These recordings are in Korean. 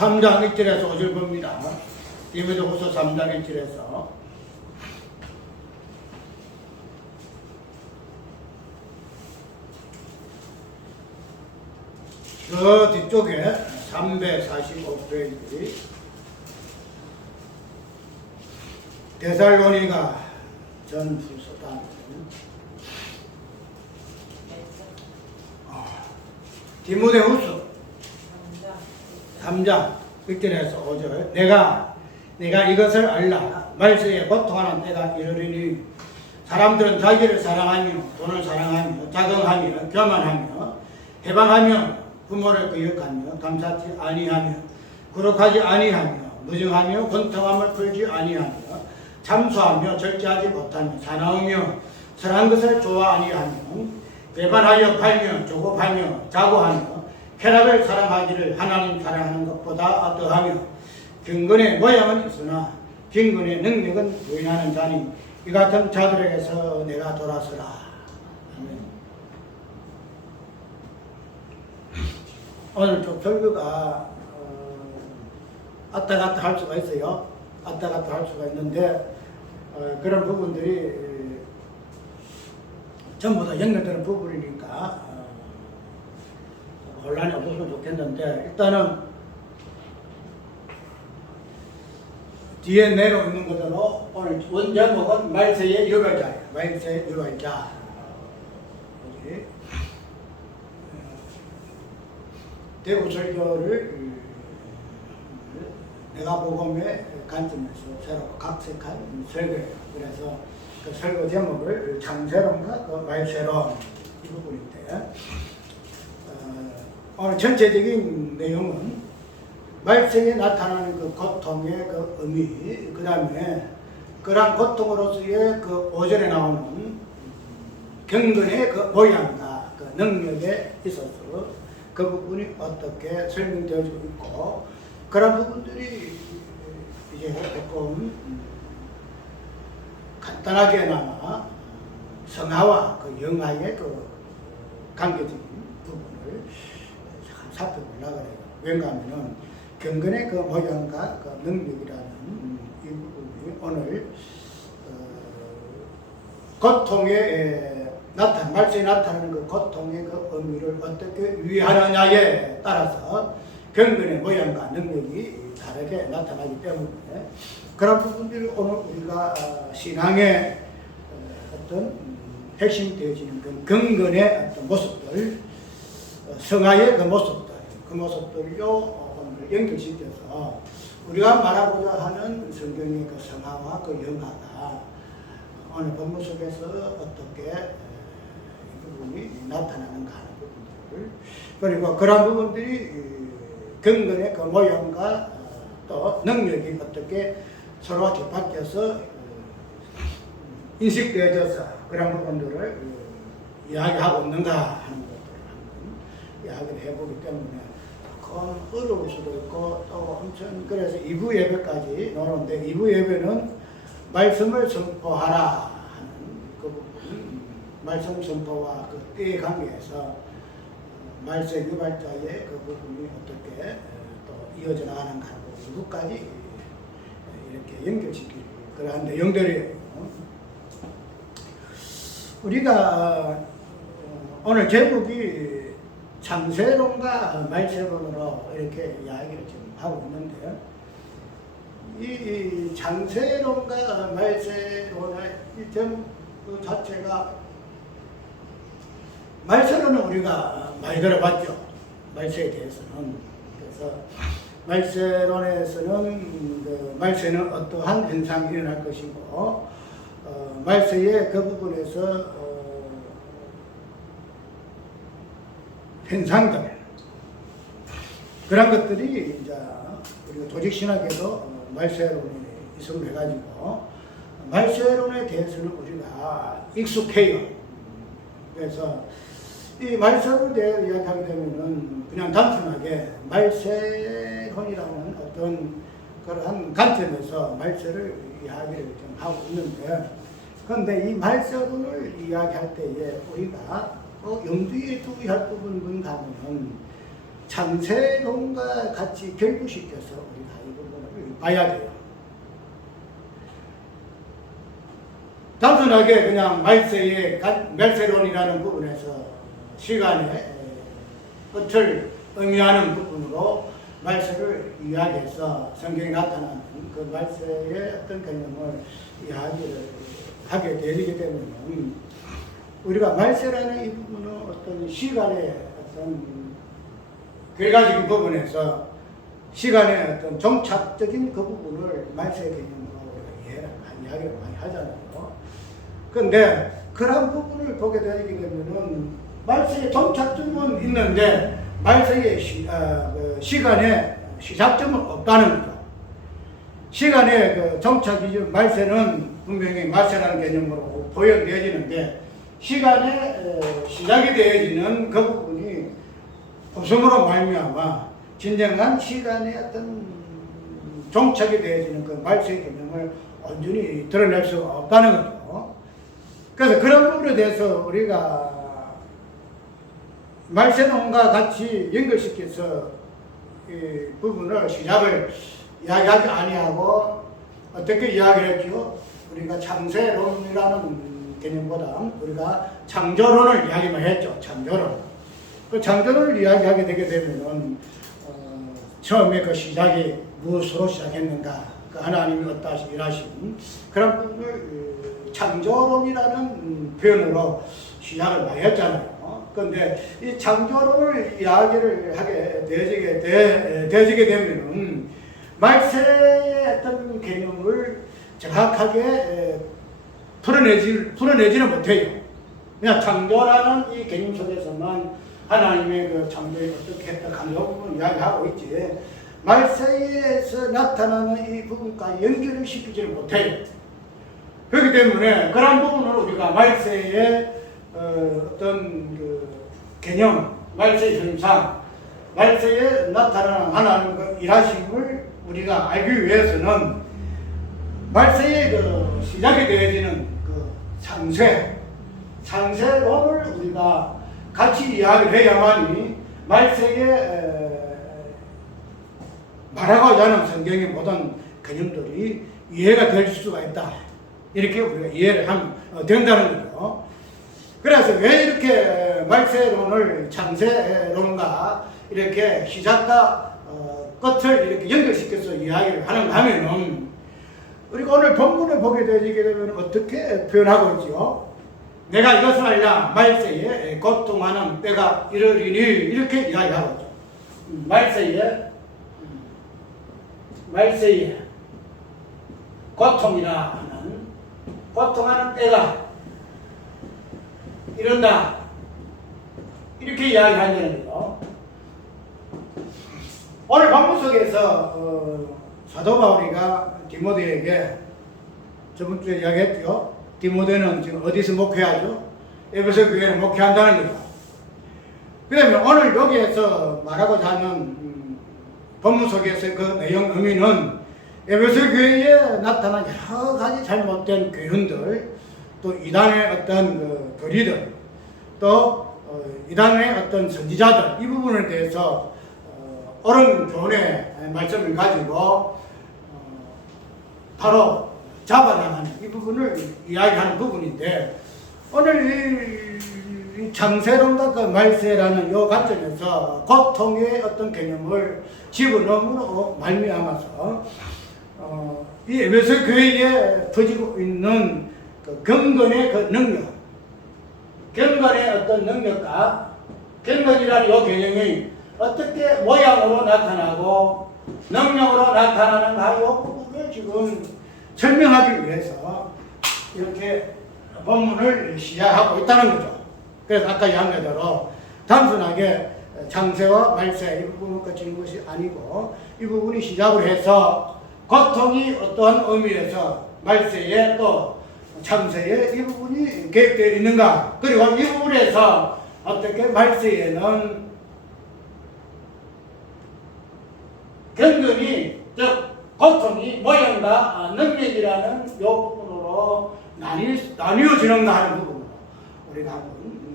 3장 1절에서 5절 봅니다. 디모데후서 3장 1절에서 저 뒤쪽에 345페이지 데살로니가 전후서다. 디모데후서 3장 1절에서 5절 내가 이것을 알라. 말세에 고통하는 때가 이르리니 사람들은 자기를 사랑하며 돈을 사랑하며 자긍하며 교만하며 해방하며 부모를 거역하며 감사치 아니하며 거룩하지 아니하며 무정하며 권통함을 풀지 아니하며 참소하며 절제하지 못하며 사나우며 선한 것을 좋아 아니하며 배반하여 팔며 조급하며 자고하며 쾌락을 사랑하기를 하나님 사랑하는 것보다 더하며 경건의 모양은 있으나 경건의 능력은 부인하는 자니 이 같은 자들에게서 내가 돌아서라. 아멘. 오늘 좀 설교가 왔다 갔다 할 수가 있어요. 왔다 갔다 할 수가 있는데 그런 부분들이 전부 다 연결되는 부분이니까 혼란이 없었으면 좋겠는데 일단은 뒤에 내려 있는 것으로 오늘 원제목은 말세의 유발자예요. 말세의 유발자. 대구 설교를 내가 복음의 관점에서 새로 각색한 설교예요. 그래서 그 설교 제목을 창세론과 그 말세론 이 부분인데 오늘 전체적인 내용은 말세에 나타나는 그 고통의 그 의미, 그 다음에 그러한 고통으로서의 그 5절에 나오는 경건의 그 모양과 그 능력에 있어서 그 부분이 어떻게 설명되어지고 있고 그런 부분들이 이제 조금 간단하게나마 성화와 그 영화의 그 관계적인 부분을 살펴보려고 해요. 왜냐하면 경건의 그 모양과 그 능력이라는 이 부분이 오늘 고통에 말세에 나타나는 그 고통의 그 의미를 어떻게 유의하느냐에 따라서 경건의 모양과 능력이 다르게 나타나기 때문에 그런 부분들이 오늘 우리가 신앙의 어떤 핵심이 되어지는 그 경건의 어떤 모습들, 성화의 그 모습들, 그 모습들로 오늘 연결시켜서 우리가 말하고자 하는 성경의 그 성화와 그 영화가 오늘 본문 속에서 어떻게 이 부분이 나타나는가 하는 부분들 그리고 그런 부분들이 경건의 그 모양과 또 능력이 어떻게 서로 뒤바뀌어서 인식되어져서 그런 부분들을 이야기하고 있는가 하는 것들을 이야기를 해보기 때문에 조금 어려울 수도 있고 또 엄청 그래서 2부 예배까지 나오는데 2부 예배는 말씀을 선포하라 하는 그 부분 말씀 선포와 그 때의 관계에서 말세 유발자의 그 부분이 어떻게 또 이어져 나가는가 하는 부분까지 이렇게 연결시키는 그러한 내용들이에요. 우리가 오늘 제목이 창세론과 말세론으로 이렇게 이야기를 지금 하고 있는데요. 이 창세론과 말세론의 이 제목 그 자체가 말세론은 우리가 많이 들어봤죠. 말세에 대해서는. 그래서 말세론에서는 그 말세는 어떠한 현상이 일어날 것이고 말세의 그 부분에서 현상들 그런 것들이 이제 우리가 조직신학에도 말세론이 이성을 해가지고 말세론에 대해서는 우리가 익숙해요. 그래서 이 말세론에 대해 이야기하게 되면은 그냥 단순하게 말세론이라는 어떤 그러한 관점에서 말세를 이야기를 좀 하고 있는데 그런데 이 말세론을 이야기할 때에 우리가 염두에 두어야 할 부분은 가면은 창세론과 같이 결부시켜서 우리가 이 부분을 봐야 돼요. 단순하게 그냥 말세론이라는 부분에서 시간의 끝을 의미하는 부분으로 말세를 이야기해서 성경에 나타나는 그 말세의 어떤 개념을 이야기를 하게 되게 되면 우리가 말세라는 이 부분은 어떤 시간의 어떤 결과적인 부분에서 시간의 어떤 종착적인 그 부분을 말세의 개념으로 우리가 이야기를 많이 하잖아요. 그런데 그런 부분을 보게 되게 되면은 말세의 종착점은 있는데 말세의 시간의 시작점은 없다는 거죠. 시간의 그 종착 기준 말세는 분명히 말세라는 개념으로 보여내지는데 시간의 시작이 되어지는 그 부분이 없음으로 말미암아 진정한 시간의 어떤 종착이 되어지는 그 말세의 개념을 온전히 드러낼 수 없다는 거죠. 그래서 그런 부분에 대해서 우리가 말세론과 같이 연결시켜서 이 부분을 시작을 이야기하지 아니하고 어떻게 이야기를 했죠? 우리가 창세론이라는 개념보다 우리가 창조론을 이야기만 했죠. 창조론. 그 창조론을 이야기하게 되게 되면은 처음에 그 시작이 무엇으로 시작했는가? 그 하나님이 어떠하시 일하신 그런 부분을 창조론이라는 표현으로 시작을 많이 했잖아요. 그런데 이 창조론을 이야기를 하게 되어지게 되면은 말세의 어떤 개념을 정확하게 풀어내지는 못해요. 그냥 창조라는 이 개념 속에서만 하나님의 그 창조에 어떻게 했다 하는 부분을 이야기하고 있지, 말세에서 나타나는 이 부분과 연결을 시키지는 못해요. 그렇기 때문에 그런 부분을 우리가 말세의 어떤 그 개념, 말세의 현상, 말세에 나타나는 하나님의 그 일하심을 우리가 알기 위해서는 말세의 그 시작이 되어지는 그 창세론을 우리가 같이 이야기를 해야만이 말세에 말하고자 하는 성경의 모든 개념들이 이해가 될 수가 있다. 이렇게 우리가 이해를 하면 된다는 거죠. 그래서 왜 이렇게 말세론을 창세론과 이렇게 시작과 끝을 이렇게 연결시켜서 이야기를 하는가 하면은, 우리가 오늘 본문을 보게 되면 어떻게 표현하고 있죠? 내가 이것을 알라 말세에 고통하는 때가 이르리니, 이렇게 이야기하고 있죠. 말세에 고통하는 때가 이른다, 이렇게 이야기한다는 거죠. 오늘 본문 속에서 사도 바울이가 디모데에게 저번 주에 이야기했죠. 디모데는 지금 어디서 목회하죠? 에베소 교회에 목회한다는 거죠. 그러면 오늘 여기에서 말하고자 하는 본문 속에서 그 내용 의미는 에베소 교회에 나타난 여러 가지 잘못된 교훈들, 또 이단의 어떤 그 교리들, 또 이단의 어떤 선지자들, 이 부분에 대해서 옳은 교훈의 말씀을 가지고 바로 잡아나가는 이 부분을 이야기하는 부분인데, 오늘 이 창세론과 그 말세라는 이 관점에서 고통의 어떤 개념을 집어넣음으로 말미암아서 이 에베소 교회에 퍼지고 있는 그 경건의 그 능력, 경건의 어떤 능력과 경건이라는 이 개념이 어떻게 모양으로 나타나고 능력으로 나타나는가, 이 부분을 지금 설명하기 위해서 이렇게 본문을 시작하고 있다는 거죠. 그래서 아까 이야기한 대로 단순하게 창세와 말세 이 부분을 거치는 것이 아니고, 이 부분이 시작을 해서 고통이 어떠한 의미에서 말세에 또 창세에 이 부분이 계획되어 있는가, 그리고 이 부분에서 어떻게 말세에는 경건이, 즉 고통이 모양과 능력이라는 이 부분으로 나뉘어지는가 하는 부분으로 우리가 한번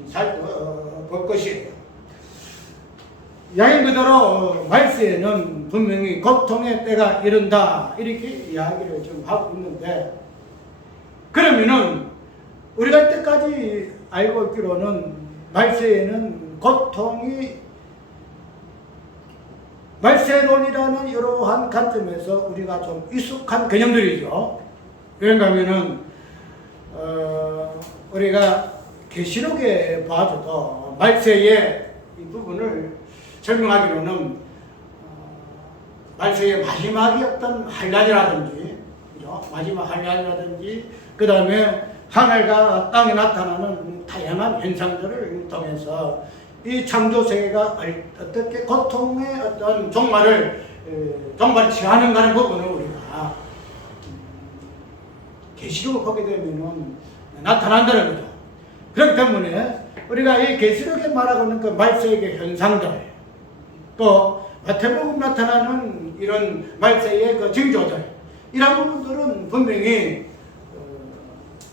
살펴볼 것이에요. 야인 그대로 말세에는 분명히 고통의 때가 이른다 이렇게 이야기를 좀 하고 있는데, 그러면은 우리가 이때까지 알고 있기로는 말세에는 고통이 말세론이라는 이러한 관점에서 우리가 좀 익숙한 개념들이죠. 그런가 하면은 우리가 계시록에 봐줘도 말세의 이 부분을 설명하기로는 말세의 마지막이 어떤 한란이라든지, 그죠? 마지막 한란이라든지, 그 다음에 하늘과 땅에 나타나는 다양한 현상들을 통해서 이 창조세계가 어떻게 고통의 어떤 종말을 취하는가 하는 부분을 우리가 계시록을 보게 되면은 나타난다는 거죠. 그렇기 때문에 우리가 이 계시록에 말하고 있는 그 말세의 현상들, 또 마태복음 나타나는 이런 말세의 그 징조들, 이런 부분들은 분명히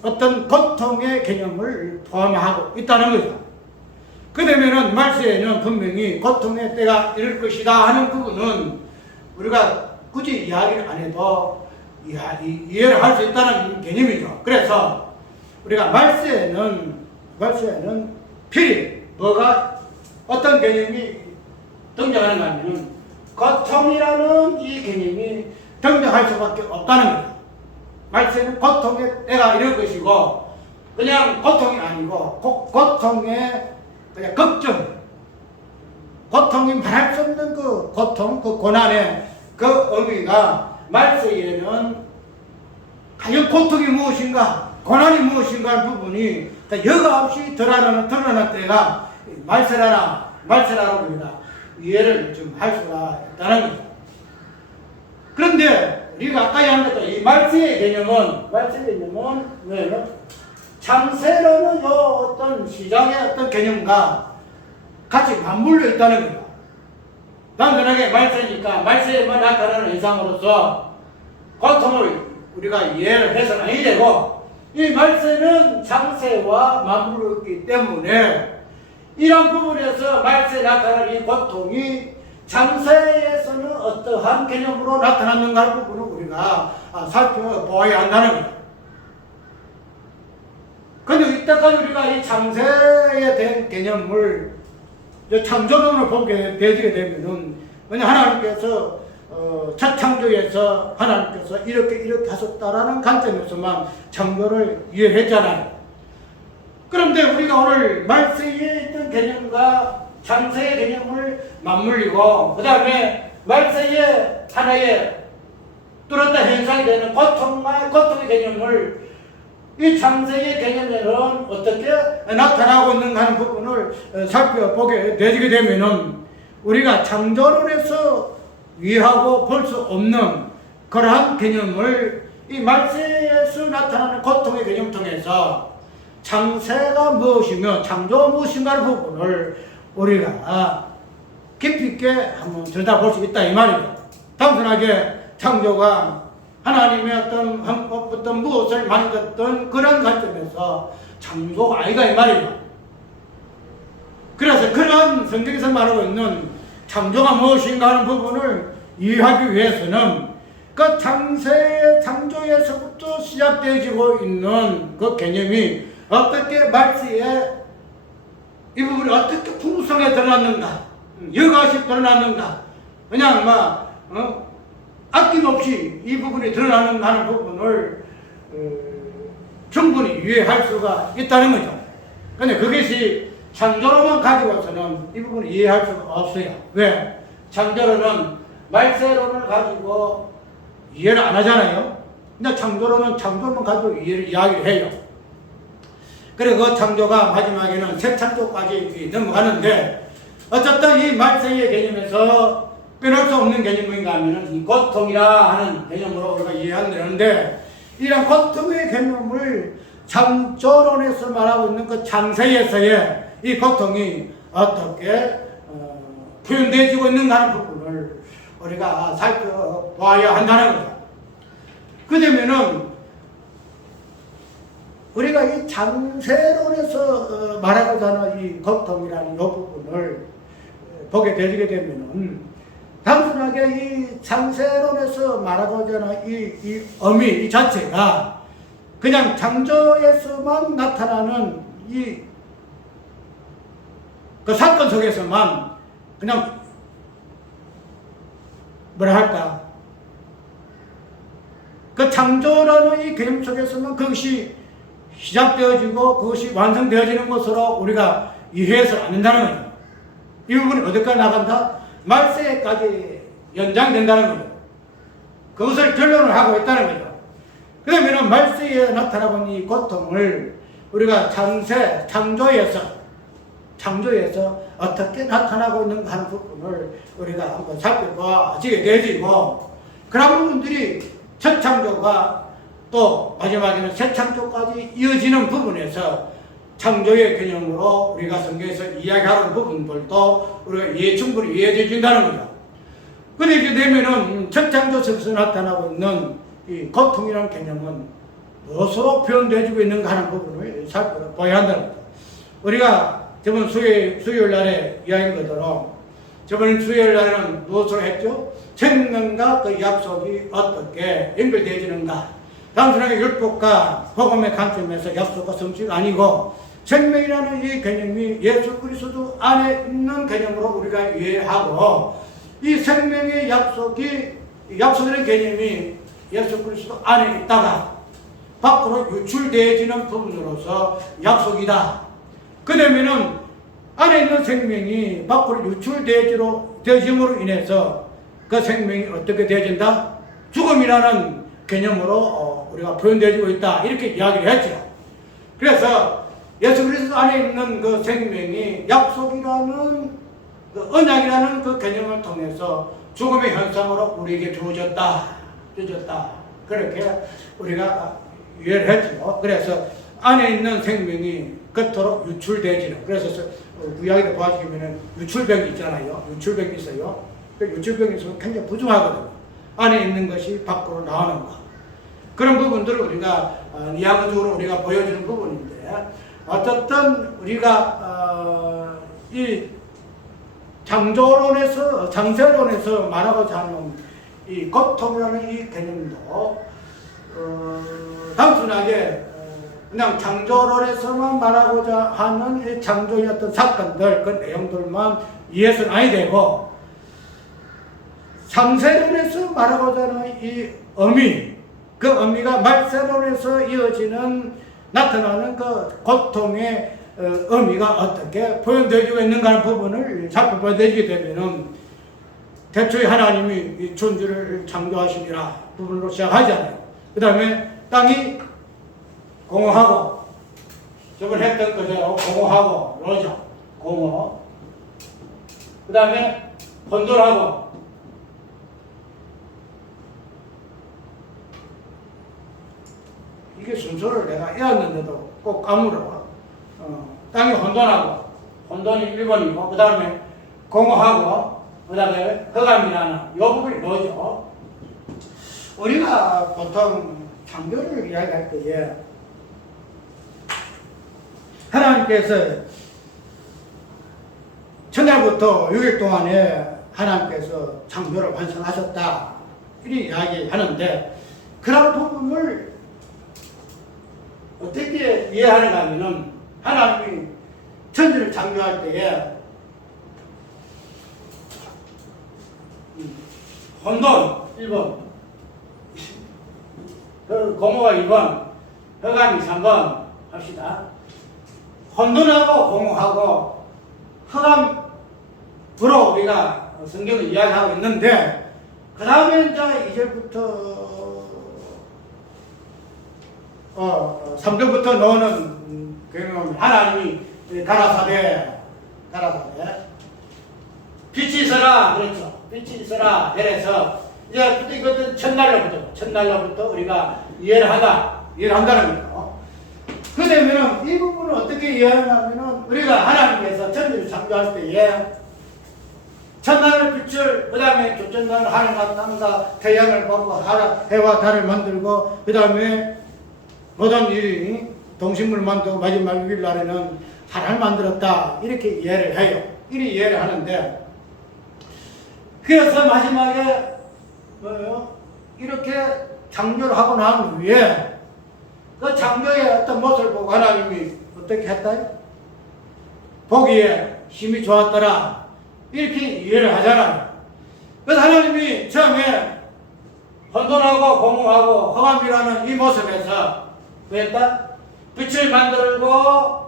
어떤 고통의 개념을 포함하고 있다는 거죠. 그러면은 말세에는 분명히 고통의 때가 이를 것이다 하는 부분은 우리가 굳이 이야기를 안 해도 이해를 할 수 있다는 개념이죠. 그래서 우리가 말세에는 필히 뭐가 어떤 개념이 등장하는가 하면 고통이라는 이 개념이 등장할 수밖에 없다는 거예요. 말세는 고통의 때가 이럴 것이고, 그냥 고통이 아니고 고통의 그냥 걱정, 고통이 말할 수 없는 그 고통, 그 고난의 그 의미가 말세에는 과연 고통이 무엇인가, 고난이 무엇인가 하는 부분이 여과 없이 드러나는 때가 말세라고 우리가 이해를 좀 할 수가 있다는 거죠. 그런데 우리가 아까 이야기한 것도 이 말세의 개념은 왜냐면 창세로는 어떤 시장의 어떤 개념과 같이 맞물려 있다는 거예요. 단순하게 말세니까 말세에만 나타나는 현상으로서 고통을 우리가 이해를 해서는 아니 되고, 이 말세는 창세와 맞물려 있기 때문에 이런 부분에서 말세에 나타나는 이 고통이 창세에서는 어떠한 개념으로 나타났는가 하는 부분을 우리가 살펴보아야 한다는 거예요. 그런데 이때까지 우리가 이 창세에 대한 개념을 창조론을 보게 되면은, 하나님께서 첫 창조에서 하나님께서 이렇게 하셨다라는 관점에서만 창조를 이해했잖아요. 그런데 우리가 오늘 말세에 있는 개념과 창세의 개념을 맞물리고, 그 다음에 말세의 하나의 뚜렷한 현상이 되는 고통의 개념을 이 창세의 개념에는 어떻게 나타나고 있는가 하는 부분을 살펴보게 되게 되면은, 우리가 창조론에서 이해하고 볼 수 없는 그러한 개념을 이 말세에서 나타나는 고통의 개념 통해서 창세가 무엇이며 창조가 무엇인가 하는 부분을 우리가 깊이 있게 한번 들여다볼 수 있다 이 말이죠. 단순하게 창조가 하나님의 어떤 무엇을 만들었던 그런 관점에서 창조가 아니다 이 말이죠. 그래서 그런 성경에서 말하고 있는 창조가 무엇인가 하는 부분을 이해하기 위해서는 그 창조에서부터 시작되어지고 있는 그 개념이 어떻게 말세에 이 부분이 어떻게 풍성에 드러났는가, 여과시 드러났는가, 그냥 아낌없이 이 부분이 드러나는가 하는 부분을 충분히 이해할 수가 있다는 거죠. 근데 그것이 창조로만 가지고서는 이 부분을 이해할 수가 없어요. 왜? 창조로는 말세론을 가지고 이해를 안 하잖아요. 근데 창조로는 창조만 가지고 이야기를 해요. 그리고 그 창조가 마지막에는 새 창조까지 넘어가는데, 어쨌든 이 말세의 개념에서 빼놓을 수 없는 개념인가 하면 이 고통이라 하는 개념으로 우리가 이해하는데, 이런 고통의 개념을 창조론에서 말하고 있는 그 창세에서의 이 고통이 어떻게 표현되어지고 있는가 하는 부분을 우리가 살펴봐야 한다는 거죠. 그러면은 우리가 이 창세론에서 말하고자 하는 이 고통이라는 이 부분을 보게 되게 되면은 단순하게 이 창세론에서 말하고자 하는 이 의미 이 자체가 그냥 창조에서만 나타나는 그 사건 속에서만 그냥 뭐라 할까 그 창조라는 이 개념 속에서만 그것이 시작되어지고 그것이 완성되어지는 것으로 우리가 이해해서 안 된다는 거예요. 이 부분이 어디까지 나간다? 말세까지 연장된다는 거죠. 그것을 결론을 하고 있다는 거죠. 그러면 말세에 나타나고 있는 이 고통을 우리가 창조에서 어떻게 나타나고 있는가 하는 부분을 우리가 한번 살펴봐지게 되지고, 그런 부분들이 첫 창조가 또 마지막에는 새 창조까지 이어지는 부분에서 창조의 개념으로 우리가 성경에서 이야기하는 부분들도 우리가 충분히 이해해 준다는 거죠. 그렇게 되면은 첫 창조 속에서 나타나고 있는 이 고통이라는 개념은 무엇으로 표현되어지고 있는가 하는 부분을 살펴봐야 한다는 거죠. 우리가 저번 수요일 날에 이야기한 것처럼 저번 수요일 날에는 무엇으로 했죠? 생명과 그 약속이 어떻게 연결되어지는가. 단순하게 율법과 복음의 관점에서 약속과 성취가 아니고 생명이라는 이 개념이 예수 그리스도 안에 있는 개념으로 우리가 이해하고, 이 생명의 약속이라는 개념이 예수 그리스도 안에 있다가 밖으로 유출되어지는 부분으로서 약속이다. 그러면은 안에 있는 생명이 밖으로 유출되어짐으로 인해서 그 생명이 어떻게 되어진다? 죽음이라는 개념으로 우리가 표현되어지고 있다. 이렇게 이야기를 했죠. 그래서 예수 그리스도 안에 있는 그 생명이 약속이라는 그 언약이라는 그 개념을 통해서 죽음의 현상으로 우리에게 주어졌다. 그렇게 우리가 이해를 했죠. 그래서 안에 있는 생명이 겉으로 유출되지는, 그래서 구약에 도와주면 유출병이 있잖아요. 유출병이 있어요. 그 유출병이 있으면 굉장히 부정하거든요. 안에 있는 것이 밖으로 나오는 것. 그런 부분들을 우리가 이야기적으로 우리가 보여주는 부분인데, 어쨌든 우리가 이 창세론에서 말하고자 하는 이 고통이라는 이 개념도 단순하게 그냥 창조론에서만 말하고자 하는 이 창조의 어떤 사건들, 그 내용들만 이해해서는 아니 되고, 창세론에서 말하고자 하는 이 의미, 그 의미가 말세론에서 이어지는 나타나는 그 고통의 의미가 어떻게 표현되어지고 있는가 하는 부분을 살펴보게 되면은, 태초에 하나님이 이 천지를 창조하시니라 부분으로 시작하잖아요. 그 다음에 땅이 공허하고, 저번 했던 그대로 공허하고, 그러죠. 공허. 그 다음에 혼돈하고, 이게 순서를 내가 외웠는데도 꼭 까물어. 땅이 혼돈하고, 혼돈이 1번이고, 그 다음에 공허하고, 그 다음에 흑암이라는 이 부분이 뭐죠? 우리가 보통 창조를 이야기할 때에 하나님께서 첫날부터 6일 동안에 하나님께서 창조를 완성하셨다, 이렇게 이야기하는데, 그런 부분을 어떻게 이해하는가 하면은, 하나님이 천지를 창조할 때에 혼돈 1번, 그 공허가 2번, 흑암이 3번 합시다. 혼돈하고 공허하고 흑암으로 우리가 성경을 이야기하고 있는데, 그 다음에 이제 2절부터 3절부터 너는 하나님이 가라사대 빛이 있어라 그랬죠. 빛이 있어라 그래서 이제 이것은 첫날로부터 우리가 이해를 한다는 거예요. 그러면은 이 부분을 어떻게 이해하냐면은, 우리가 하나님께서 천지를 창조할 때에 첫날 빛을, 그 다음에 둘째날 하늘과 땅과 태양을 보고 해와 달을 만들고, 그 다음에 모든 일이 동식물을 만들고 마지막 6일 날에는 하나를 만들었다, 이렇게 이해를 해요. 이렇게 이해를 하는데, 그래서 마지막에 뭐예요? 이렇게 창조를 하고 난 후에 그 창조의 어떤 모습을 보고 하나님이 어떻게 했다? 보기에 힘이 좋았더라. 이렇게 이해를 하잖아요. 그래서 하나님이 처음에 혼돈하고 공허하고 흑암이라는 이 모습에서 뭐 했다? 빛을 만들고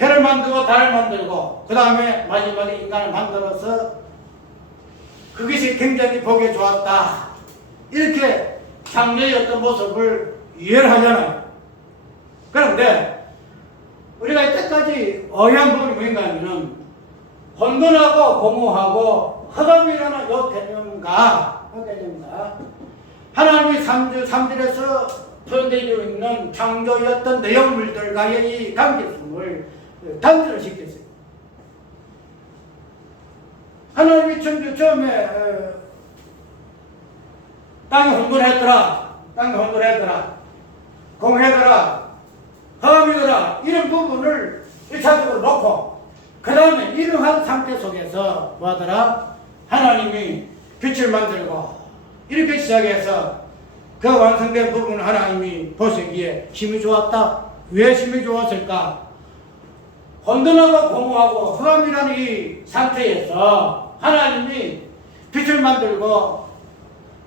해를 만들고 달을 만들고 그 다음에 마지막에 인간을 만들어서 그것이 굉장히 보기에 좋았다. 이렇게 창조의 어떤 모습을 이해를 하잖아요. 그런데 우리가 이때까지 어휘한 부분이 뭔가 하면은 혼돈하고 공허하고 흑암이라는 요 개념과 하나님의 삼질에서 표현되어 있는 창조의 어떤 내용물들과의 이 관계성을 단절을 시켰어요. 하나님이 처음에 땅이 혼돈했더라. 공허했더라. 흑암이더라. 이런 부분을 1차적으로 놓고 그 다음에 이러한 상태 속에서 뭐하더라? 하나님이 빛을 만들고 이렇게 시작해서 그 완성된 부분을 하나님이 보시기에 힘이 좋았다. 왜 힘이 좋았을까? 혼돈하고 공허하고 흑암이라는 이 상태에서 하나님이 빛을 만들고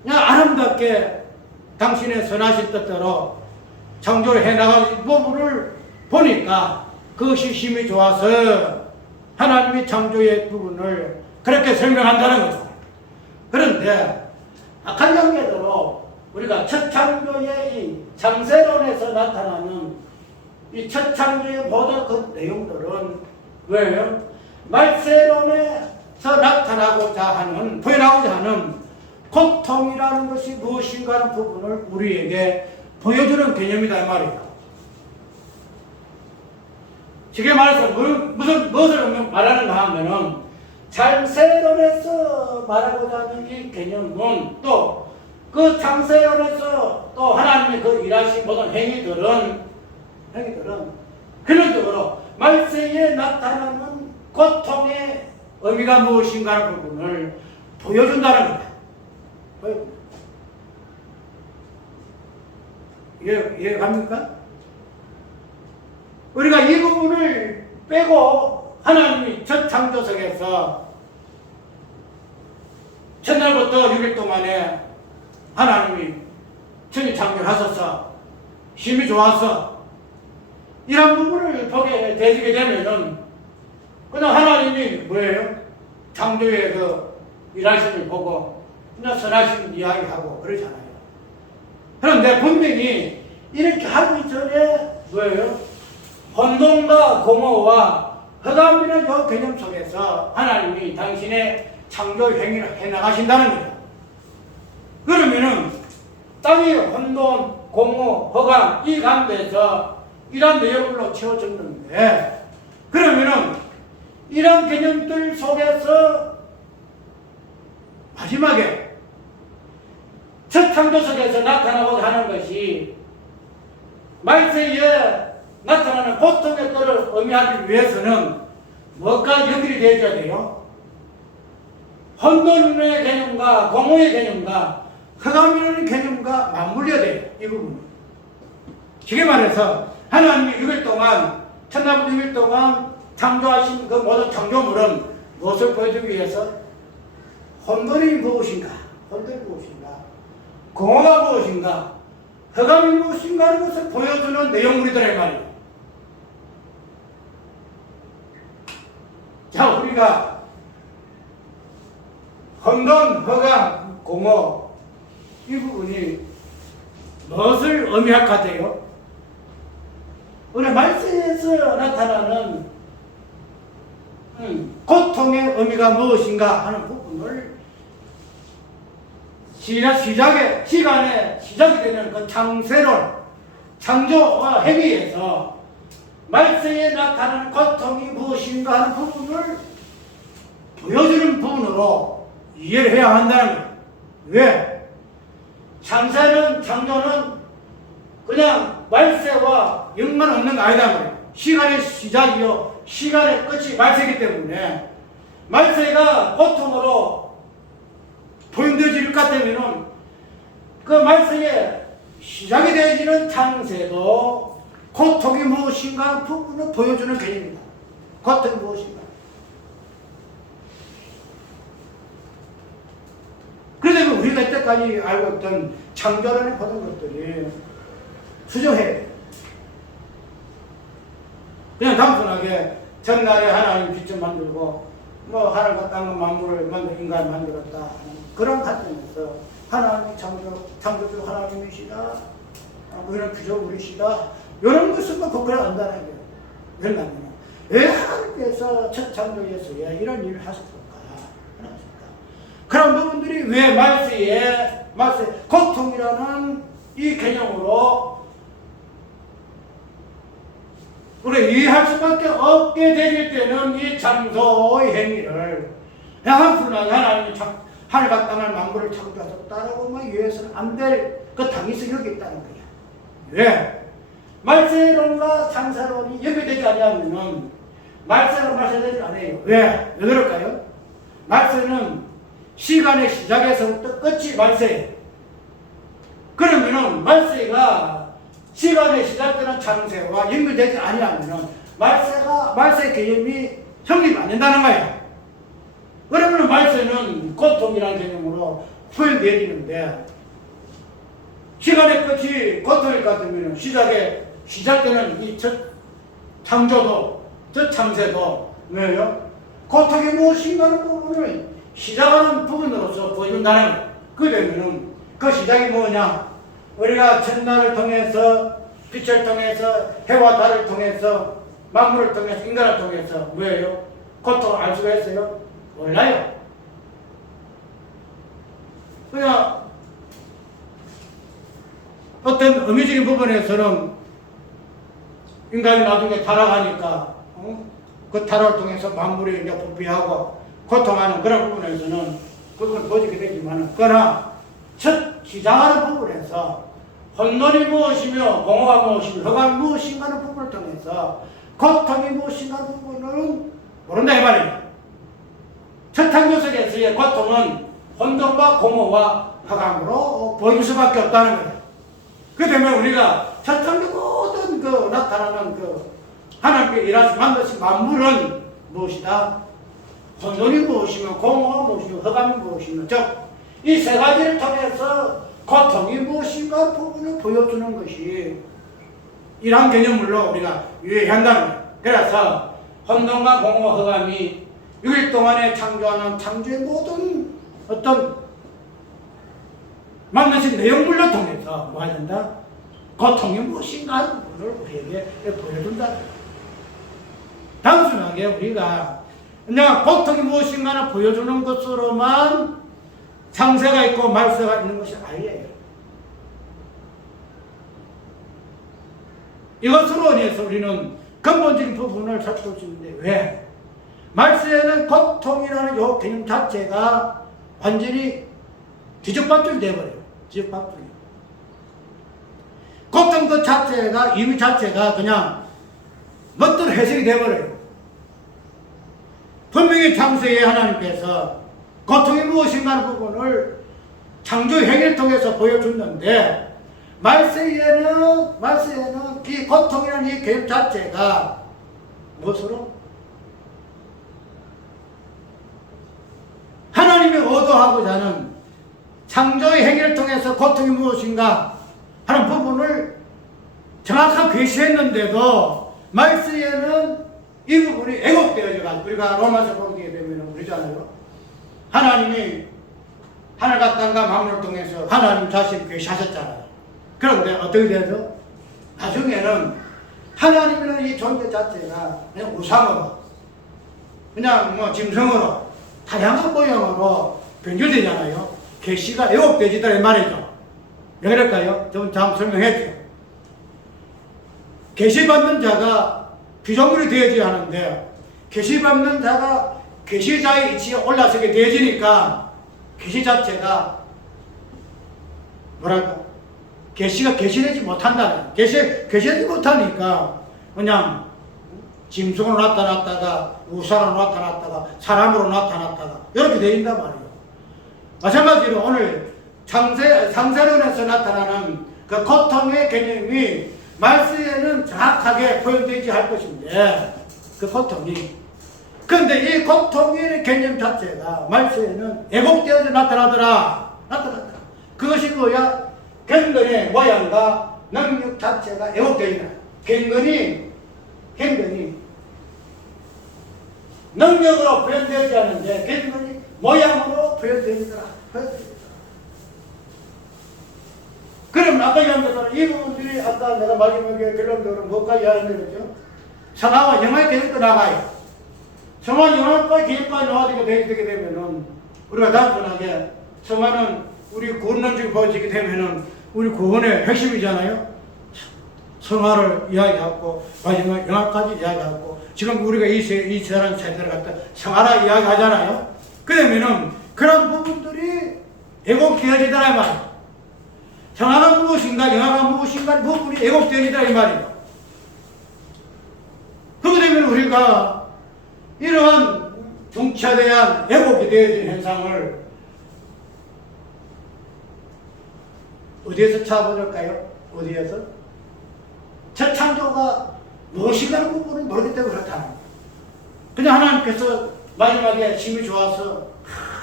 그냥 아름답게 당신의 선하신 뜻대로 창조를 해나가는 부분을 보니까 그것이 힘이 좋아서 하나님이 창조의 부분을 그렇게 설명한다는 거죠. 그런데 악한 관계대로 우리가 첫 창조의 이 창세론에서 나타나는 이 첫 창조의 모든 그 내용들은 왜요? 말세론에서 나타나고자 하는, 표현하고자 하는 고통이라는 것이 무엇인가 하는 부분을 우리에게 보여주는 개념이다 이 말이에요. 쉽게 말해서 무엇을 말하는가 하면은 창세론에서 말하고자 하는 이 개념은 또 그 창세론에서 또 하나님의 그 일하신 모든 행위들은 근원적으로 말세에 나타나는 고통의 의미가 무엇인가 하는 부분을 보여준다는 겁니다. 이해갑니까? 우리가 이 부분을 빼고 하나님이 첫 창조석에서 첫날부터 6일 동안에 하나님이 천지 창조를 하셔서 힘이 좋아서 이런 부분을 보게 되게 되면은 그냥 하나님이 뭐예요? 창조의 그 일하심을 보고 그냥 선하심 이야기하고 그러잖아요. 그런데 분명히 이렇게 하기 전에 뭐예요? 혼돈과 공허와 흑암이라는 그 개념 속에서 하나님이 당신의 창조 행위를 해나가신다는 거예요. 그러면은 땅이 혼돈, 공허, 흑암 이 가운데서 이런 내용으로 채워졌는데 그러면은 이런 개념들 속에서 마지막에 첫 창조석에서 나타나고자 하는 것이 말세에 나타나는 고통의 뜰을 의미하기 위해서는 뭐가 연결이 되어야 돼요? 혼돈의 개념과 공허의 개념과 흑암이라는 개념과 맞물려야 돼요. 이 부분은. 쉽게 말해서 하나님이 6일 동안 첫날부터 6일 동안 창조하신 그 모든 창조물은 무엇을 보여주기 위해서? 혼돈이 무엇인가? 공허가 무엇인가? 흑암이 무엇인가 하는 것을 보여주는 내용물이더라 이 말이에요. 자, 우리가 혼돈, 흑암, 공허 이 부분이 무엇을 의미할 것 같아요? 우리 말세에서 나타나는 고통의 의미가 무엇인가 하는 부분을 시간에 시작이 되는 그 창세론, 창조와 행위에서 말세에 나타나는 고통이 무엇인가 하는 부분을 보여주는 부분으로 이해를 해야 한다는 거예요. 왜? 창조는 그냥 말세와 연관 없는 거 아니다 말이에요. 시간의 시작이요 시간의 끝이 말세이기 때문에 말세가 고통으로 포인되어질 것 같으면은 그 말세의 시작이 되어지는 창세도 고통이 무엇인가 부분을 보여주는 개념입니다. 고통이 무엇인가. 그래서 우리가 이때까지 알고 있던 창조론의 모든 것들이 수정해야 돼요. 그냥 단순하게 전날에 하나님 빛을 만들고 뭐 하늘과 땅과 만물을 만들 인간을 만들었다 하는 그런 관점에서 하나님이 창조주 하나님이시다. 우리는 그저 우리시다. 이런 것을 뭐 그래 안다는 거예요. 왜냐하면 왜 하나님께서 첫 창조에서야 이런 일을 하셨을까? 그런 부분들이 왜 말세 고통이라는 이 개념으로 우리 이해할 수밖에 없게 되길 때는 이 창조의 행위를 한순간에 하나님이 하늘과 땅을 만물을 창조하셨다라고 막 이해해서는 안 될 그 당위성이 여기 있다는 거예요. 왜? 말세론과 창세론이 연결되지 않으면 말세론 말세되지 않아요. 왜? 왜 그럴까요? 말세는 시간의 시작에서부터 끝이 말세예요. 그러면은 말세가 시간의 시작되는 창세와 연결되지 아니하면 말세 개념이 성립 안 된다는 거예요. 그러면 말세는 고통이라는 개념으로 표현되어지는데 시간의 끝이 고통일 것 같으면 시작되는 이 첫 창조도 첫 창세도 뭐예요? 고통이 무엇인가 하는 부분을 시작하는 부분으로서 보여준다는 거예요. 그러면은 그 시작이 뭐냐? 우리가 첫날을 통해서 빛을 통해서 해와 달을 통해서 만물을 통해서 인간을 통해서 뭐예요? 고통을 알 수가 있어요? 몰라요. 그냥 어떤 의미적인 부분에서는 인간이 나중에 타락하니까 그 타락을 통해서 만물이 이제 부패하고 고통하는 그런 부분에서는 그걸 보지게 되지만 그러나 첫 시작하는 부분에서 혼돈이 무엇이며 공허가 무엇이며 허가 무엇인가 하는 부분을 통해서 고통이 무엇인가 하는 부분은 모른다 이 말이에요. 첫 창조 속에서의 고통은 혼돈과 공허와 허감으로 보일 수밖에 없다는 거예요. 그 때문에 우리가 첫 창조 모든 그 나타나는 그 하나님께 일하시 만드신 만물은 무엇이다? 혼돈이 무엇이며 공허가 무엇이며 허감이 무엇이며 즉 이 세 가지를 통해서 고통이 무엇인가 부분을 보여주는 것이 이러한 개념물로 우리가 유의한다는 거예요. 그래서 혼돈과 공허 허감이 6일 동안에 창조하는 창조의 모든 어떤 만나신 내용물로 통해서 뭐 해야 된다? 고통이 무엇인가 하는 부분을 우리에게 보여준다. 단순하게 우리가 그냥 고통이 무엇인가를 보여주는 것으로만 창세가 있고 말세가 있는 것이 아니에요. 이것으로 인해서 우리는 근본적인 부분을 살펴볼 수 있는데 왜? 말세에는 고통이라는 이 개념 자체가 완전히 뒤죽박죽이 되어버려요. 뒤죽박죽이. 고통 그 자체가 의미 자체가 그냥 멋대로 해석이 되어버려요. 분명히 창세에 하나님께서 고통이 무엇인가 하는 부분을 창조 행위를 통해서 보여줬는데 말세에는 이 고통이라는 이 개념 자체가 무엇으로? 하나님이 의도하고자 하는 창조의 행위를 통해서 고통이 무엇인가 하는 부분을 정확하게 계시했는데도 말세에는 이 부분이 왜곡되어져가지고 우리가 로마서 보게 되면 그러잖아요. 하나님이 하늘과 땅과 만물을 통해서 하나님 자신을 계시하셨잖아요. 그런데 어떻게 되죠? 나중에는 하나님이라는 이 존재 자체가 그냥 우상으로 그냥 뭐 짐승으로 다양한 모양으로 변질되잖아요. 계시가 왜곡되지다 이 말이죠. 왜 그럴까요? 좀 설명해 줘요. 계시받는 자가 피조물이 되어져야 하는데 계시받는 자가 계시자의 위치에 올라서게 되어지니까 계시 자체가 뭐랄까 계시가 계시되지 못한다. 계시되지 못하니까 그냥 짐승으로 나타났다가 우사로 나타났다가 사람으로 나타났다가 이렇게 되어 있단 말이에요. 마찬가지로 오늘 상세론에서 나타나는 그 고통의 개념이 말세에는 정확하게 표현되지 할 것인데 그 고통이 그런데 이 고통의 개념 자체가 말세에는 애곡되어서 나타나더라. 그것이 뭐야? 경건의 모양과 능력 자체가 애곡되어 있다. 경건이 능력으로 표현되지 않는데 경건이 모양으로 표현되더라. 그럼 아까 얘기한 이 부분들이 아까 내가 마지막에 결론적으로 뭐까지 하는지 성화와 영화의 계획도 나가요. 성화 영화과 계획까지 나와지게 되게 되면은 우리가 단순하게 성화는 우리 구원론적인 보여지게 되면은 우리 구원의 핵심이잖아요. 성화를 이야기하고 마지막 영화까지 이야기하고 지금 우리가 이 세상 세대를 갖다 성화라 이야기하잖아요. 그러면은 그런 부분들이 애곡되어지더라 이 말이에요. 성화는 무엇인가 영화가 무엇인가 부분이 애곡되어지더라 이 말이에요. 그렇게 되면 우리가 이러한 정치에 대한 애곡이 되어진 현상을 어디에서 찾아보실까요? 어디에서? 첫 창조가 무엇인가는 부분을 모르기 때문에 그렇다는 거예요. 그냥 하나님께서 마지막에 힘이 좋아서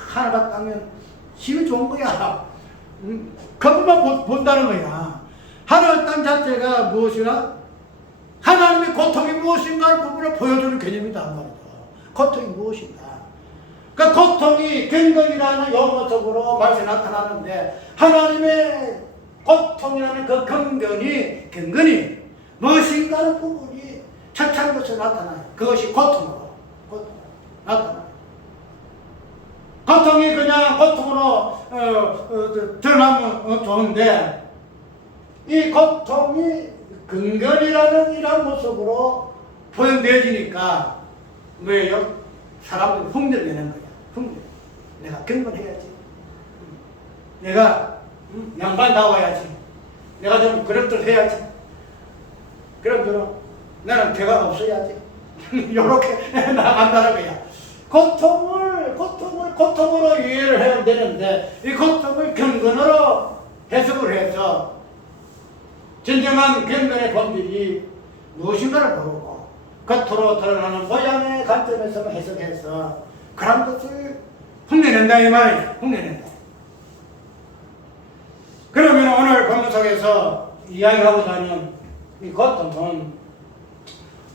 하나가 따면 힘이 좋은 거야. 그것만 본다는 거야. 하늘 땅 자체가 무엇이나 하나님의 고통이 무엇인가 부분을 보여주는 개념이다 말이다. 고통이 무엇인가. 그러니까 고통이 근근이라는 용어 속으로 말씀에 나타나는데 하나님의 고통이라는 그 근근이 무엇인가 하는 부분이 첫차는 것으로 나타나요. 그것이 고통으로 나타나요. 고통이 그냥 고통으로 드러나면 좋은데 이 고통이 근근이라는 이런 모습으로 표현되어지니까 뭐예요? 사람들이 흉내내는 거야. 흉내. 내가 근근해야지. 내가 양반 나와야지. 내가 좀 그릇들 해야지. 그럼 나는 죄가 없어야지. 요렇게 나간다는 거야. 고통으로 이해를 해야 되는데 이 고통을 근근으로 해석을 해서 진정한 근근의 본질이 무엇인가를 모르고 겉으로 드러나는 모양의 관점에서만 해석해서 그런 것을 흉내낸다 이 말이에요. 흉내낸다. 그러면 오늘 본문 속에서 이야기하고자 하는 이 고통은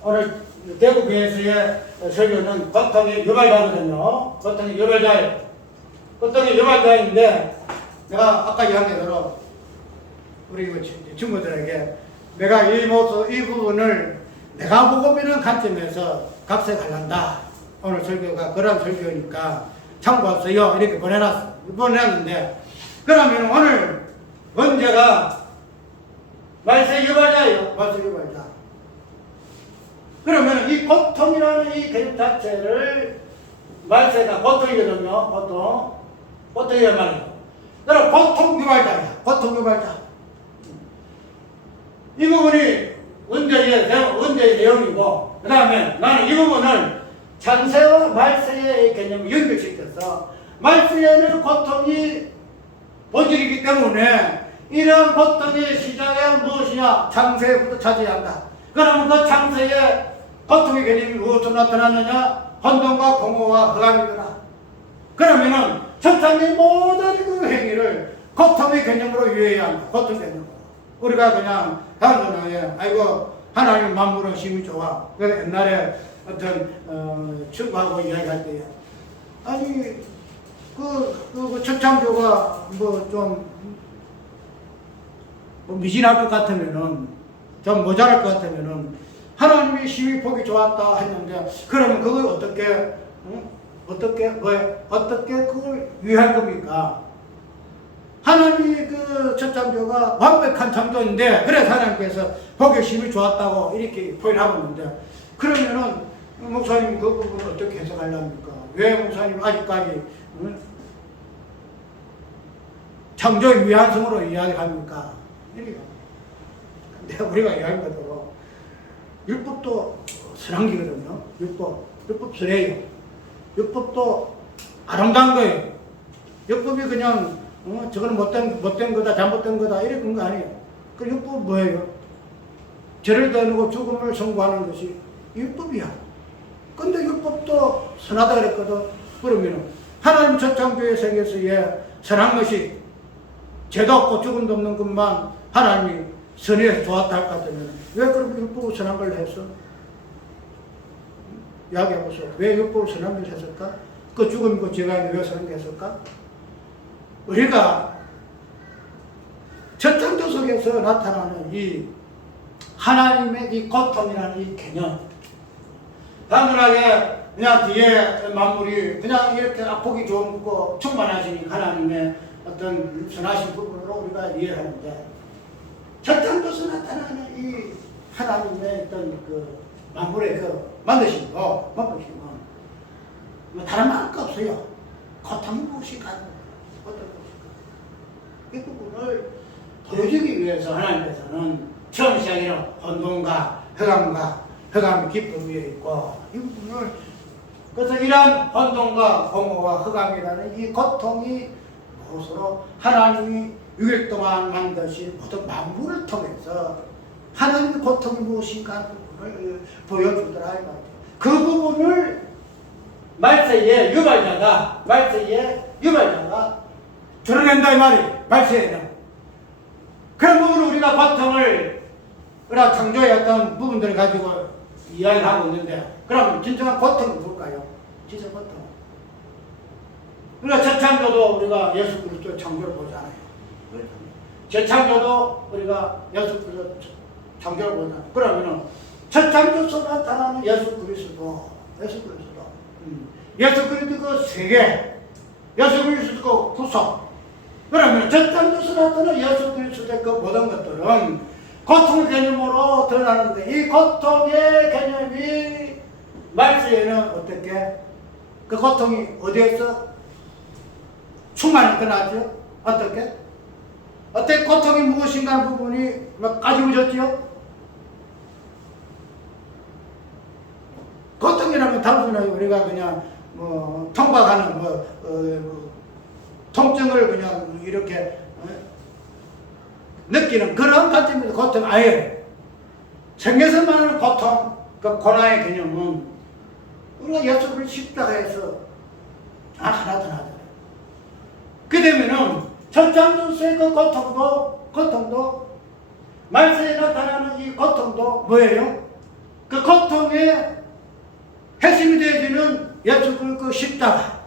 오늘 대구교회에서의 설교는 고통의 유발자거든요. 고통의 유발자예요. 고통의 유발자인데 내가 아까 이야기한 대로 우리 친구들에게 내가 이 부분을 내가 보고 있는 관점에서 각색하란다. 오늘 설교가 그런 설교니까 참고하세요. 이렇게 보내놨는데 그러면 오늘 문제가 말세 유발자예요. 말세 유발자. 그러면 이 고통이라는 이 개념 자체를 말세가 고통이거든요. 고통이란 말이에요. 그럼 고통 유발자야. 고통 유발자. 이 부분이 은제의 내용이고 그 다음에 나는 이 부분을 장세와 말세의 개념을 연결시켜서 말세에는 고통이 본질이기 때문에 이러한 고통의 시작은 무엇이냐? 장세부터 찾아야 한다. 그러면 그 장세의 고통의 개념이 무엇으로 나타나느냐? 혼돈과 공허와 흑암이구나. 그러면은 천상의 모든 그 행위를 고통의 개념으로 이해해야 한다. 고통 개념으로. 우리가 그냥 단순하게 아이고 하나님 만물은 힘이 좋아. 그래서 옛날에 어떤 친구하고 이야기할 때에 아니 그 첫창조가 미진할 것 같으면은 좀 모자랄 것 같으면은 하나님의 힘이 보기 좋았다 했는데 그러면 그걸 어떻게 그걸 위할 겁니까? 하나님이 그 첫 창조가 완벽한 창조인데 그래서 하나님께서 보기 힘이 좋았다고 이렇게 표현하고 있는데 그러면은 목사님 그 부분을 어떻게 해석하려합니까? 왜 목사님 아직까지 창조의 위한성으로 이야기합니까? 이래요. 근데 우리가 이야기한 대로 율법도 선한기거든요. 율법 선해요. 율법도 아름다운 거예요. 율법이 그냥 저거는 못된 거다, 잘못된 거다 이런 건 거 아니에요. 그 율법은 뭐예요? 죄를 떠누고 죽음을 선고하는 것이 율법이야. 근데 율법도 선하다 그랬거든. 그러면 하나님 첫 창조의 세계에서의 선한 것이 죄도 없고 죽음도 없는 것만 하나님이 선해 좋았다 할 것 같으면 왜 그렇게 율법을 선한 걸 했어? 이야기해보세요. 왜 율법을 선한 걸 했을까? 그 죽음이고 죄가 왜 선한 게 했을까? 우리가 첫 창조 속에서 나타나는 이 하나님의 이 고통이라는 이 개념, 당연하게 그냥 뒤에 만물이 그냥 이렇게 보기 좋은 거 충만하시니 하나님의 어떤 선하신 부분으로 우리가 이해를 하는데, 첫 창조에서 나타나는 이 하나님의 어떤 그 만물의 그 만드신 거, 뭐 다른 말할 거 없어요. 고통이 무엇인가? 어떤 것인가? 이 부분을 보여주기 위해서 하나님께서는 처음 시작에는 혼돈과 흑암의 깊음 위에 있고, 이 부분을 그래서 이러한 혼돈과 공허와 흑암이라는 이 고통이 무엇으로 하나님이 6일 동안 만드신 모든 만물을 통해서 하나님의 고통이 무엇인가 하는 부분을 보여주더라 이 말이죠. 그 부분을 말세의 유발자가 드러낸다 이 말이에요. 말세에는 그런 부분을 우리가 고통을 그러나 창조의 어떤 부분들을 가지고 이야기를 하고 있는데, 그럼 진정한 고통은 뭘까요? 진짜 고통. 우리가 재창조도 우리가 예수 그리스도의 창조를 보잖아요. 재창조도 우리가 예수 그리스도 창조를 보잖아요. 그러면은 재창조에서 나타나는 예수 그리스도 그 세계, 예수 그리스도 그 구속. 그러면 재창조에서 나타나는 예수 그리스도의 그 모든 것들은 고통의 개념으로 드러나는데, 이 고통의 개념이 말세에는 어떻게? 그 고통이 어디에서 충만히 드러나죠? 어떻게 고통이 무엇인가 하는 부분이 막 까지우졌지요? 고통이라면 단순하게 우리가 그냥 통과하는 통증을 그냥 이렇게 느끼는 그런 관점에서 고통 아예 생에서 말하는 고통, 그 고난의 개념은 우리가 예수를 십자가에서 하나도 나잖아요. 그 되면은 첫 창조의 그 고통도 말세에 나타나는 이 고통도 뭐예요? 그 고통의 핵심이 되어지는 예수 그 십자가,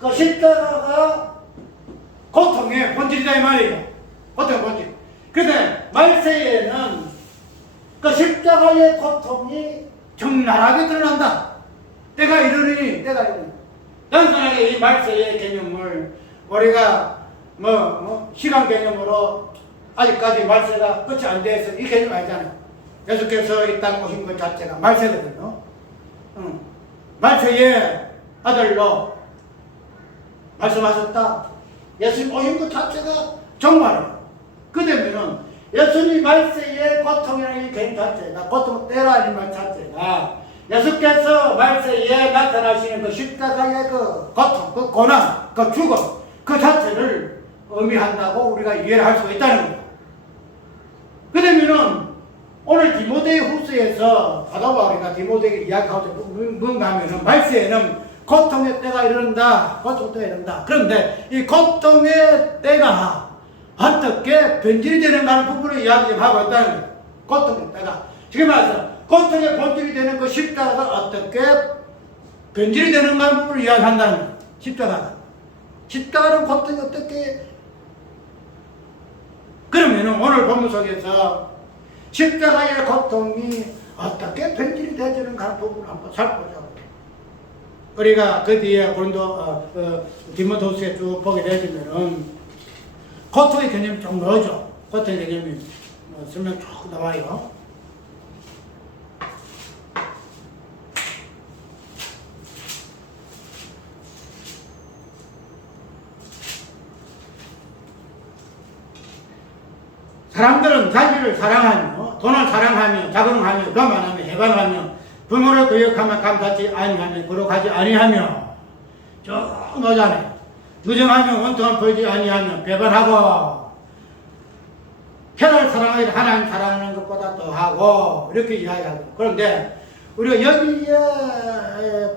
그 십자가가 고통의 본질이다 이 말이에요. 고통의 본질. 근데 말세에는 그 십자가의 고통이 적나라하게 드러난다. 때가 이르니. 단순하게 이 말세의 개념을 우리가 시간 개념으로 아직까지 말세가 끝이 안 돼서 이 개념 알잖아요. 예수께서 이 땅에 오신 것 자체가 말세거든요. 말세의 아들로 말씀하셨다. 예수님 오신 것 자체가 정말이에요. 그 되면은 예수님 말세의 고통이라는 이 개념 자체가, 고통 때라는 말 자체가 예수께서 말세에 나타나시는 그 십자가의 그 고통, 그 고난, 그 죽음, 그 자체를 의미한다고 우리가 이해를 할 수가 있다는 거예요. 그 되면은 오늘 디모데 후서에서 사도 바울이가 디모데에게 이야기하고 뭔가 하면은 말세에는 고통의 때가 이른다. 그런데 이 고통의 때가 어떻게 변질이 되는가 하는 부분을 이야기 좀 하고 있다는 거예요. 고통의 때가. 지금 말해서 고통의 본질이 되는 그 십자가가 어떻게 변질이 되는가 하는 부분을 이야기한다는 거예요. 십자가는 고통이 어떻게. 그러면 오늘 본문 속에서 십자가의 고통이 어떻게 변질이 되는가 하는 부분을 한번 살펴보자고. 우리가 그 뒤에 디모데후서에 쭉 보게 되시면은 고통의 개념이 좀 나오죠. 고통의 개념이 설명 쭉 나와요. 사람들은 자기를 사랑하며, 돈을 사랑하며, 자긍하며, 교만하며, 해방하며, 부모를 거역하면 감사치 아니하며 거룩하지 아니하며 쭉 노잖아요. 무정하며 원통한 벌지 아니하며 배반하고 편을 사랑하기 하나님 사랑하는 것보다 더하고 이렇게 이야기하고 그런데 우리가 여기에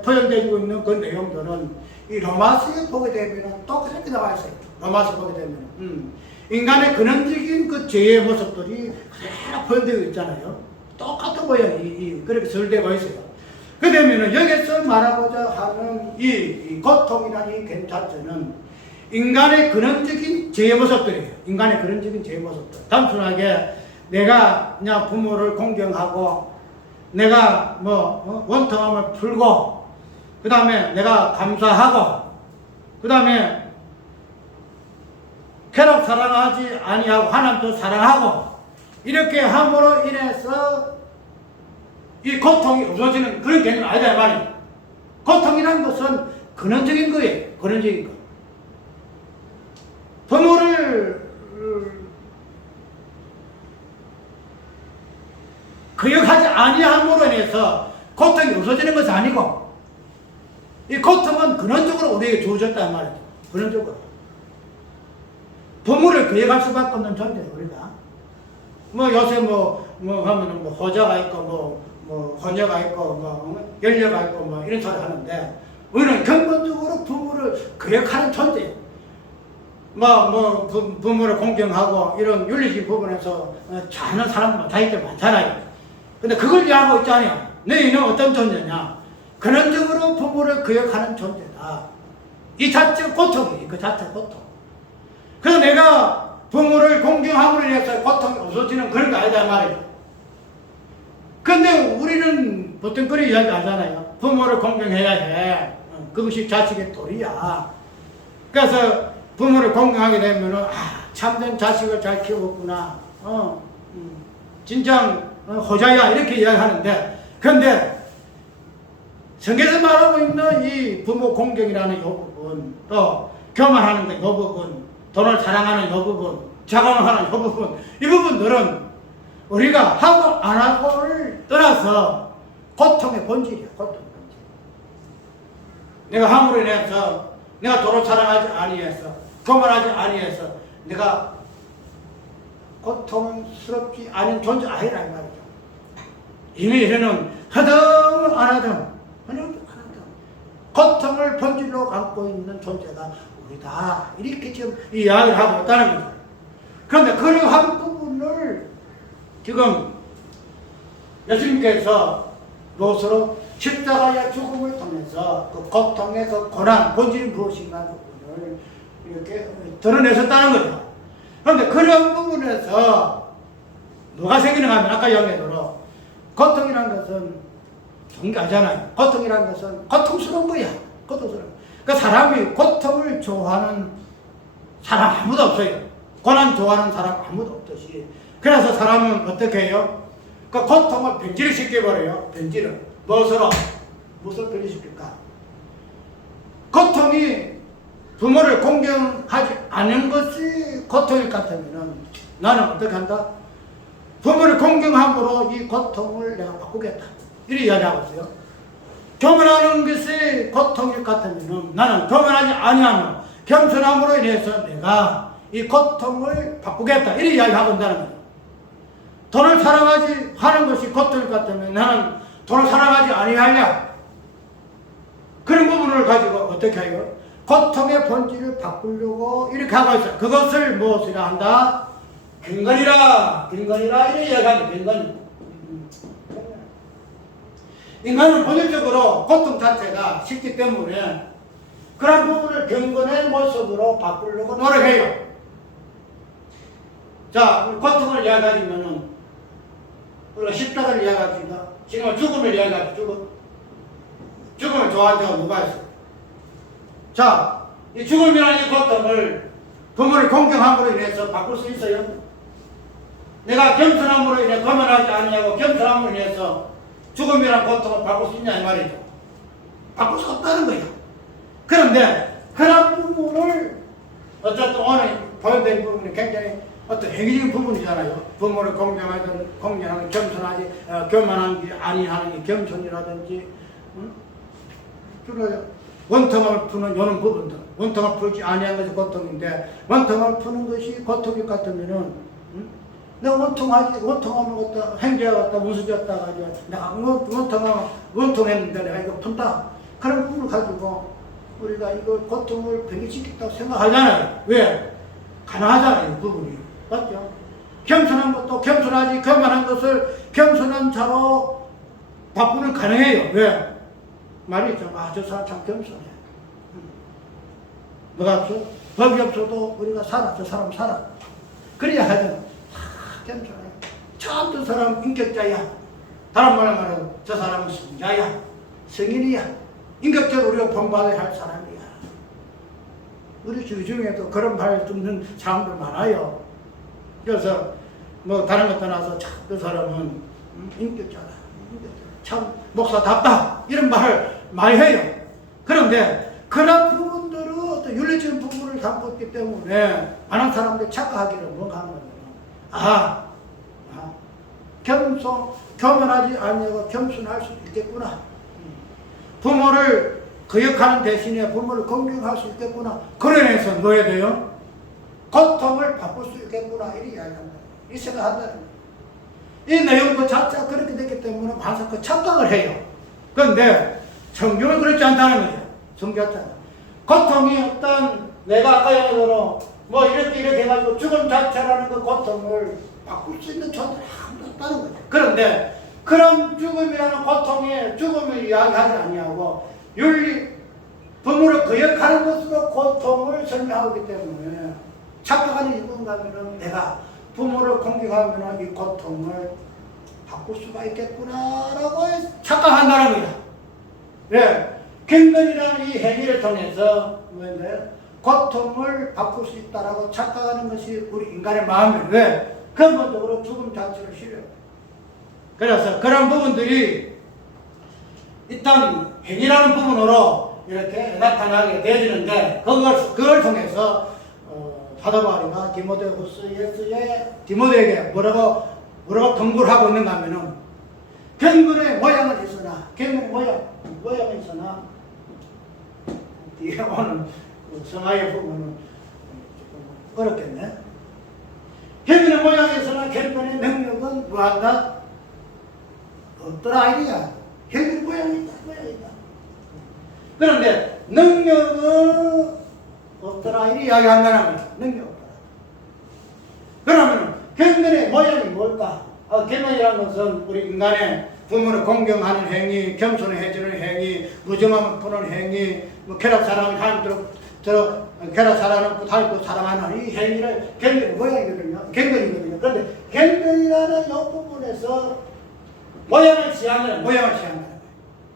포함되고 있는 그 내용들은 이 로마서에 보게 되면 똑같이 나와 있어요. 로마서 보게 되면 인간의 근원적인 그 죄의 모습들이 그대로 포함되어 있잖아요. 똑같은 거예요. 그렇게 설되고 있어요. 그 되면은 여기서 말하고자 하는 이 고통이라는 이 괜찮자는 인간의 근원적인 죄의 모습들이에요. 인간의 근원적인 죄의 모습들. 단순하게 내가 그냥 부모를 공경하고 내가 원통함을 풀고 그 다음에 내가 감사하고 그 다음에 쾌락 사랑하지 아니하고 하나님도 사랑하고 이렇게 함으로 인해서 이 고통이 없어지는 그런 개념이 아니다 이 말이에요. 고통이라는 것은 근원적인 거예요. 근원적인 거. 부모를 거역하지 아니함으로 인해서 고통이 없어지는 것이 아니고 이 고통은 근원적으로 우리에게 주어졌단 말이죠. 근원적으로. 부모를 거역할 수밖에 없는 존재예요, 우리가. 요새 하면은 호자가 있고, 혼녀가 있고, 열녀가 있고, 이런 소리 하는데, 우리는 근본적으로 부모를 거역하는 존재예요. 부모를 공경하고, 이런 윤리적 부분에서 좋아하는 사람들, 자기들 많잖아요. 근데 그걸 이해하고 있잖아요. 너희는 어떤 존재냐? 근원적으로 부모를 거역하는 존재다. 이 자체 고통이에요. 그 자체 고통. 그래서 내가 부모를 공경함으로 인해서 고통이 없어지는 그런 거 아니다 말이에요. 근데 우리는 보통 그런 이야기 하잖아요. 부모를 공경해야 해. 그것이 자식의 도리야. 그래서 부모를 공경하게 되면은 참된 자식을 잘 키웠구나. 진정 호자야 이렇게 이야기하는데 그런데 성경에서 말하고 있는 이 부모 공경이라는 이 부분 또 교만하는 이 부분 돈을 사랑하는 이 부분 자강하는 이 부분 이 부분들은 우리가 하고 안 하고를 떠나서 고통의 본질이야. 고통의 본질. 내가 함으로 인해서 내가 돈을 사랑하지 아니해서 교만하지 아니해서 내가 고통스럽지 않은 존재 아니라는 말이죠. 이미 이제는 하든 안 하든 고통을 본질로 갖고 있는 존재가 우리다. 이렇게 지금 이야기를 하고 있다는 거죠. 그런데 그러한 부분을 지금 예수님께서 무엇으로 십자가의 죽음을 통해서 그 고통의 그 고난, 본질이 무엇인가 부분을 이렇게 드러내셨다는 거죠. 그런데 그런 부분에서 뭐가 생기는가 하면 아까 이야기대로 고통이라는 것은 좋은 게 아니잖아요. 고통이라는 것은 고통스러운 거야. 고통스러운. 그 사람이 고통을 좋아하는 사람 아무도 없어요. 고난 좋아하는 사람 아무도 없듯이. 그래서 사람은 어떻게 해요? 그 고통을 변질을 시켜버려요. 변질을. 무엇으로 변질시킬까? 고통이 부모를 공경하지 않은 것이 고통일 것 같으면 나는 어떻게 한다? 부모를 공경함으로 이 고통을 내가 바꾸겠다. 이렇게 이야기하고 있어요. 교만하는 것이 고통일 것 같으면 나는 교만하지 아니하며 겸손함으로 인해서 내가 이 고통을 바꾸겠다. 이렇게 이야기하고 있다는 거예요. 돈을 사랑하지 하는 것이 고통일 것 같으면 나는 돈을 사랑하지 아니하냐. 그런 부분을 가지고 어떻게 해요? 고통의 본질을 바꾸려고 이렇게 하고 있어요. 그것을 무엇이라 한다? 경건이라 이렇게 이야기하는 경건. 인간은 본질적으로 고통 자체가 싫기 때문에 그런 부분을 경건의 모습으로 바꾸려고 노력해요. 자, 고통을 이야기하면은 우리가 십자가를 이야기합니다. 지금 죽음을 이야기합니다. 죽음을 좋아하는 자가 누가 있어요? 자, 이 죽음이라는 이 고통을 부모를 공경함으로 인해서 바꿀 수 있어요? 내가 겸손함으로 인해 교만하지 아니하고 겸손함으로 인해서 죽음이라는 고통을 바꿀 수 있냐 이 말이죠. 바꿀 수 없다는 거예요. 그런데 그런 부분을 어쨌든 오늘 보여드린 부분이 굉장히 어떤 행위적인 부분이잖아요. 부모를 공경하는 겸손하지, 교만한 게 아니하는 게 겸손이라든지, 응? 주로 원통을 푸는 요런 부분들, 원통을 풀지 아니한 것이 고통인데, 원통을 푸는 것이 고통일 것 같으면은, 응? 내가 원통하면 갖다, 행제가 갖다 웃어졌다 가지고, 내가 원통했는데 내가 이거 푼다. 그런 부분을 가지고, 우리가 이걸 고통을 배기시켰다고 생각하잖아요. 왜? 가능하잖아요, 이 부분이. 맞죠? 겸손한 것도 겸손하지, 교만한 것을 겸손한 자로 바꾸는 가능해요. 왜? 말이 있죠. 저 사람 참 겸손해. 뭐가 없어? 법이 없어도 우리가 살아. 저 사람 살아. 그래야 하잖아. 겸손해. 참 저 사람 인격자야. 다른 말로 말하면 저 사람은 성자야. 성인이야. 인격적으로 우리가 본받아야 할 사람이야. 우리 주위 중에도 그런 말 듣는 사람들 많아요. 그래서 뭐 다른 것 떠나서 참 그 사람은 인격자다. 참 목사답다. 이런 말을 많이 해요. 그런데 그런 부분들은 어떤 윤리적인 부분을 담고 있기 때문에 많은 사람들이 착각하기를 뭔가 하는 거예요. 교만하지 아니하고 겸손할 수 있겠구나. 부모를 거역하는 대신에 부모를 공경할 수 있겠구나. 그래서 뭐 해야 돼요? 고통을 바꿀 수 있겠구나. 이렇게 이야기한다. 이 생각한다는 거예요. 이 내용도 자체가 그렇게 됐기 때문에 항상 그 착각을 해요. 그런데 성경은 그렇지 않다는 거죠. 성경 자체가. 고통이 어떤 내가 아까 얘기한 뭐 이렇게 해가지고 죽음 자체라는 그 고통을 바꿀 수 있는 존재는 아무도 없다는 거죠. 그런데 그런 죽음이라는 고통에 죽음을 이야기하지 아니하고 윤리, 부모를 거역하는 것으로 고통을 설명하기 때문에 착각하는 이유가 하면은 내가 부모를 공격하면 이 고통을 바꿀 수가 있겠구나라고 착각한다는 거야. 왜? 경건이라는 이 행위를 통해서 뭐인데 고통을 바꿀 수 있다라고 착각하는 것이 우리 인간의 마음이에요. 왜? 근본적으로 죽음 자체를 싫어요. 그래서 그런 부분들이 일단 행위라는 부분으로 이렇게 나타나게 되어지는데 그걸 통해서 사도 바울이가 디모데에게 뭐라고 경고를 하고 있는가 하면은 경건의 모양은 있으나 모양은 있으나 뒤에 오는 성화의 부분은 조금 어렵겠네. 경건의 모양이 있으나 경건의 능력은 뭐한다? 없더라 이거야. 경건의 모양이 있다. 그런데 능력은 없더라 이렇게 이야기한다는 거야. 능력 없더라. 그러면 경건의 모양이 뭘까? 경건이라는 것은 우리 인간의 부모를 공경하는 행위, 겸손해지는 행위, 무정함을 푸는 행위, 쾌락 사랑을 하나님도 사랑하는 이 행위를 경건의 모양이거든요. 경건이거든요. 그런데 경건이라는 이 부분에서 모양을 취한다는 거예요.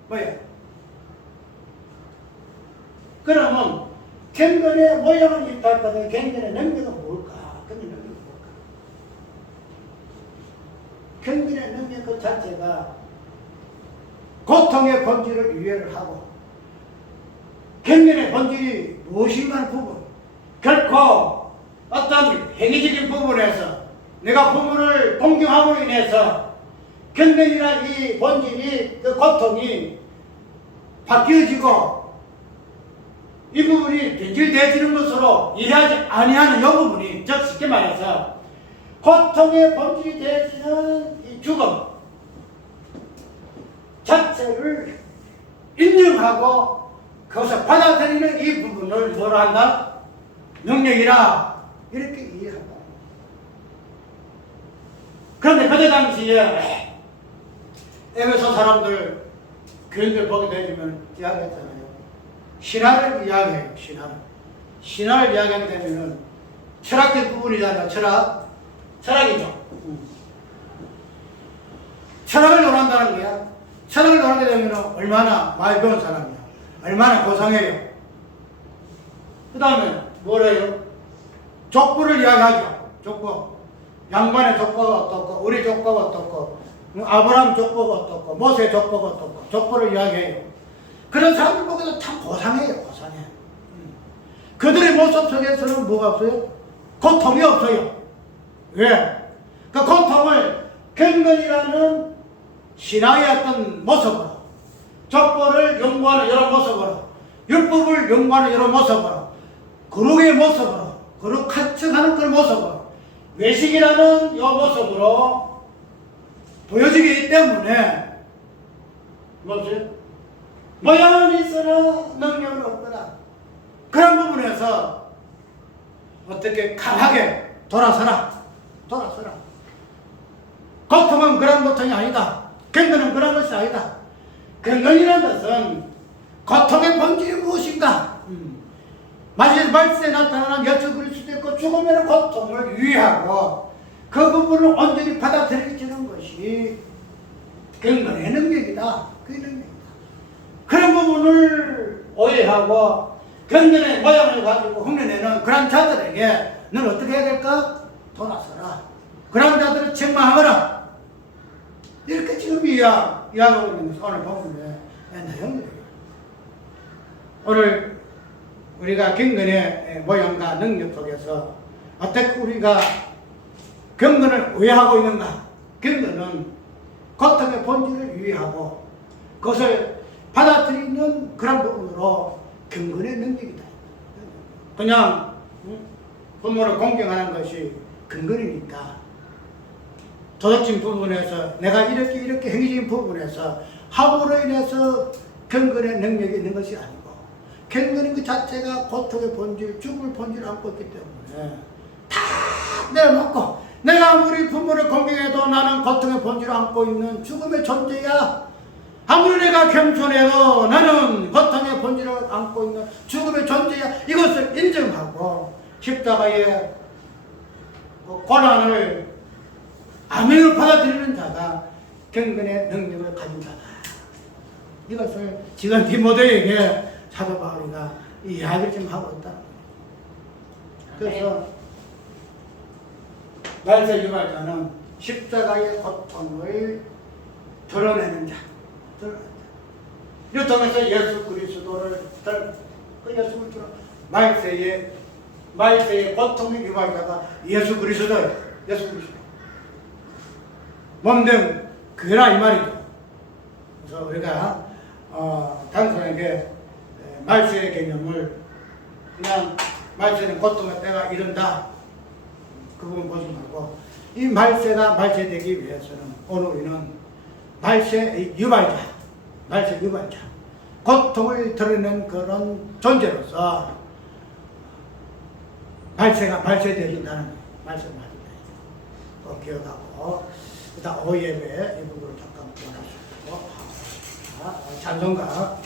모양. 그러면 경건의 모양을 있다 할거든. 경건의 능력은 뭘까? 경건의 능력 그 자체가 고통의 본질을 이해를 하고 경건의 본질이 무엇인가 하는 부분, 결코 어떤 행위적인 부분에서 내가 부모를 공경함으로 인해서 경건이라는 이 본질이 그 고통이 바뀌어지고 이 부분이 변질되어지는 것으로 이해하지 아니하는 이 부분이, 즉 쉽게 말해서 고통의 본질이 되어지는 이 죽음 자체를 인정하고 그것을 받아들이는 이 부분을 뭐라 한다? 능력이라 이렇게 이해한다. 그런데 그때 당시에 에베소 사람들 교인들 보게 되면 이야기했잖아요. 신화를 이야기해요. 신화를 이야기하게 되면은 철학적 부분이잖아요. 철학이죠. 철학을 논한다는 거야. 철학을 논하게 되면 얼마나 많이 배운 사람이야. 얼마나 고상해요. 그 다음에 뭐래요? 족보를 이야기하죠. 족보. 양반의 족보가 어떻고, 우리 족보가 어떻고, 아브라함 족보가 어떻고, 모세 족보가 어떻고, 족보를 이야기해요. 그런 사람들 보기에도 참 고상해요. 그들의 모습 속에서는 뭐가 없어요? 고통이 없어요. 왜? 그 고통을 경건이라는 신앙의 어떤 모습으로, 족보를 연구하는 여러 모습으로, 율법을 연구하는 여러 모습으로, 거룩의 모습으로, 거룩 하층하는 그런 모습으로, 외식이라는 이 모습으로 보여지기 때문에 뭐지? 모양은 있으나 능력은 없더라. 그런 부분에서 어떻게 강하게 돌아서라. 고통은 그런 고통이 아니다. 경건은 그런 것이 아니다. 경건이라는 것은 고통의 본질이 무엇인가? 말세에 나타나는 예수 그리스도의 그 죽음의 고통을 위하고 그 부분을 온전히 받아들이는 것이 경건의 능력이다. 그 능력이다. 그런 부분을 오해하고 경건의 모양을 가지고 흉내내는 그런 자들에게 너는 어떻게 해야 될까? 돌아서라. 그런 자들을 책망하거라. 이렇게 지금 이야기하고 있는 것이 오늘 본문의 내용이에요. 오늘 우리가 경건의 모양과 능력 속에서 어떻게 우리가 경건을 오해하고 있는가? 경건은 고통의 본질을 위하고 그것을 받아들이는 그런 부분으로 경건의 능력이다. 그냥 부모를 공경하는 것이 근거리니까 도덕적 부분에서 내가 이렇게 행위적인 부분에서 함으로 인해서 경건의 능력이 있는 것이 아니고 경건인 그 자체가 고통의 본질, 죽음의 본질을 안고 있기 때문에 다 내려놓고 내가 아무리 부모를 공경해도 나는 고통의 본질을 안고 있는 죽음의 존재야. 아무리 내가 겸손해도 나는 고통의 본질을 안고 있는 죽음의 존재야. 이것을 인정하고 십자가의 고난을 아멘으로 받아들이는 자가 경건의 능력을 가진 자다. 이것을 지금 디모데에게 사도 바울이가 이야기를 좀 하고 있다. 그래서 말세 유발자는 십자가의 고통을 드러내는 자. 이를 통해서 예수 그리스도를 말세의 고통의 유발자가 예수 그리스도예요. 예수 그리스도. 몸된 교회라 이 말이죠. 그래서 우리가 단순하게 말세의 개념을 그냥 말세는 고통의 때가 이른다. 그 부분 보지 말고 이 말세가 말세되기 위해서는 오늘 우리는 말세 유발자, 고통을 드러낸 그런 존재로서 말세가 말세되어진다는 말씀 말입니다. 꼭 기억하고 일단 오예배 이 부분을 잠깐 보내주시고 찬송가